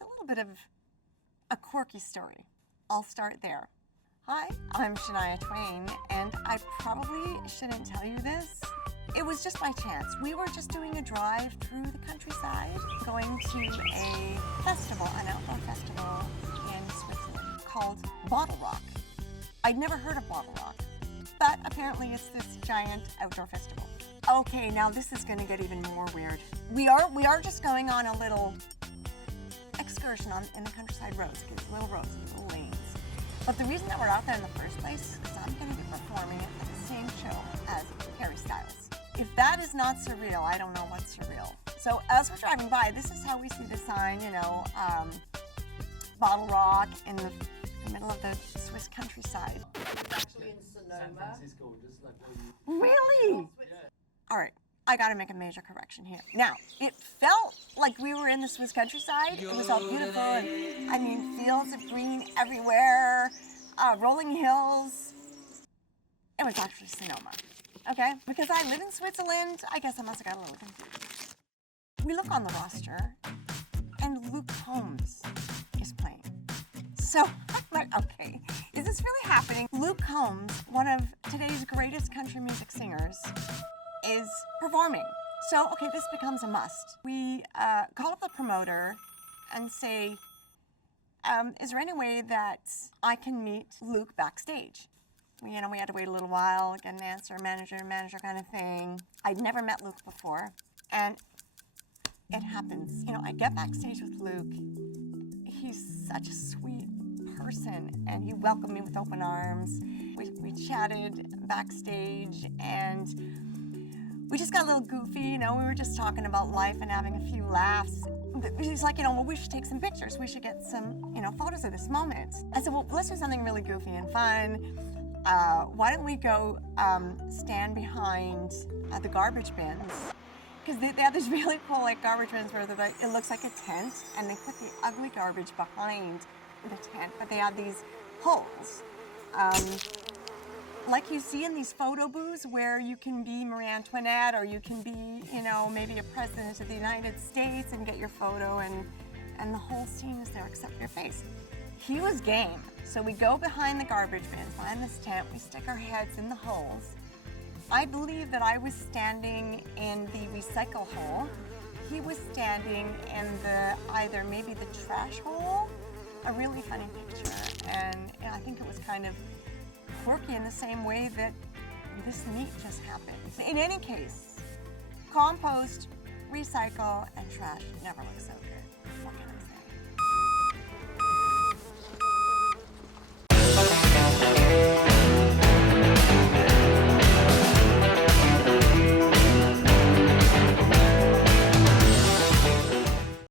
It's a little bit of a quirky story. I'll start there. Hi, I'm Shania Twain, and I probably shouldn't tell you this. It was just by chance. We were just doing a drive through the countryside, going to a festival, an outdoor festival in Switzerland called Bottle Rock. I'd never heard of Bottle Rock, but apparently it's this giant outdoor festival. Okay, now this is gonna get even more weird. We are just going on a little excursion in the countryside roads, little lanes. But the reason that we're out there in the first place is because I'm gonna be performing at the same show as Harry Styles. If that is not surreal, I don't know what's surreal. So as we're driving by, this is how we see the sign, Bottle Rock in the middle of the Swiss countryside. It's actually in Sonoma. San Francisco, just like where you... Really? All right, I gotta make a major correction here. Now, it felt like we were in the Swiss countryside. It was all beautiful, and fields of green everywhere, rolling hills. It was actually Sonoma, okay? Because I live in Switzerland, I guess I must have got a little confused. We look on the roster, and Luke Combs is playing. So I'm like, okay, is this really happening? Luke Combs, one of today's greatest country music singers, is performing. So, okay, this becomes a must. We call up the promoter and say, is there any way that I can meet Luke backstage? We had to wait a little while, get an answer, manager kind of thing. I'd never met Luke before, and it happens. I get backstage with Luke. He's such a sweet person, and he welcomed me with open arms. We chatted backstage, and we just got a little goofy, we were just talking about life and having a few laughs. He's like, well, we should take some pictures. We should get some, photos of this moment. I said, well, let's do something really goofy and fun. Why don't we go stand behind the garbage bins? Because they have this really cool garbage bins where it looks like a tent, and they put the ugly garbage behind the tent, but they have these holes. Like you see in these photo booths where you can be Marie Antoinette, or you can be, maybe a president of the United States and get your photo, and the whole scene is there except your face. He was game. So we go behind the garbage bins, behind this tent, we stick our heads in the holes. I believe that I was standing in the recycle hole. He was standing in either maybe the trash hole. A really funny picture, and I think it was kind of quirky in the same way that this meet just happened. In any case, compost, recycle, and trash never looks so good.